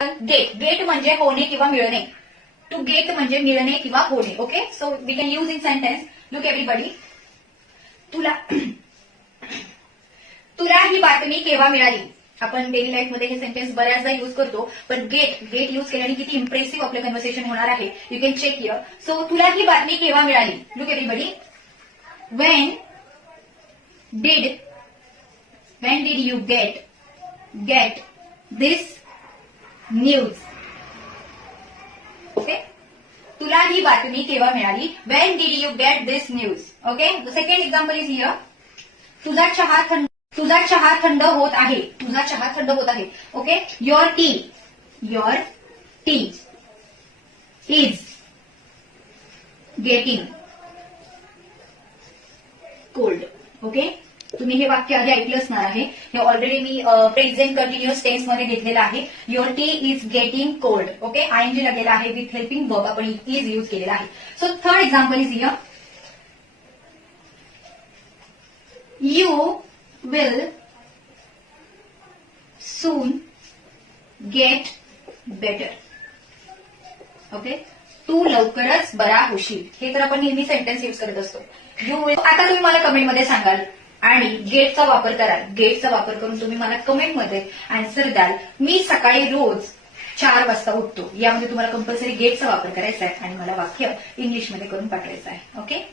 Gate gate म्हणजे होणे किंवा मिळणे. टू गेट म्हणजे मिळणे किंवा होणे. Okay, so we can use in sentence. Look everybody, तुला तुला ही बातमी केव्हा मिळाली. आपण डेली लाईफ मध्ये हे सेंटेन्स बऱ्याचदा युज करतो, पण गेट गेट युज केल्याने किती इम्प्रेसिव्ह आपलं कन्व्हर्सेशन होणार आहे. You can check here. So तुला ही बातमी केव्हा मिळाली. Look everybody, when did you get this news. Okay, तुला ही बातमी केव्हा मिळाली. When did you get this news. Okay, the second example is here. तुझा चहा थंड होत आहे. तुझा चहा थंड होत आहे. Okay, your tea is getting cold. Okay, तुम्ही हे वाक्य आधी ऐकलं असणार आहे. हे ऑलरेडी मी प्रेझेंट कंटिन्युअस टेन्स मध्ये घेतलेलं आहे. Your tea is getting cold. Okay, ING लागलेला आहे. विथ हेल्पिंग वर्ब आपण इज यूज केलेला आहे. So third example is here. You will soon get better. Okay, तू लवकरच बरा होशील. हे तर आपण नेहमी सेंटेन्स यूज करत असतो. You will. आता तुम्ही मला कमेंटमध्ये सांगाल आणि गेटचा वापर कराल. गेटचा वापर करून तुम्ही मला कमेंटमध्ये आन्सर द्याल. मी सकाळी रोज 4 वाजता उठतो. यामध्ये तुम्हाला कंपल्सरी गेटचा वापर करायचा आहे आणि मला वाक्य इंग्लिशमध्ये करून पाठवायचं आहे. ओके.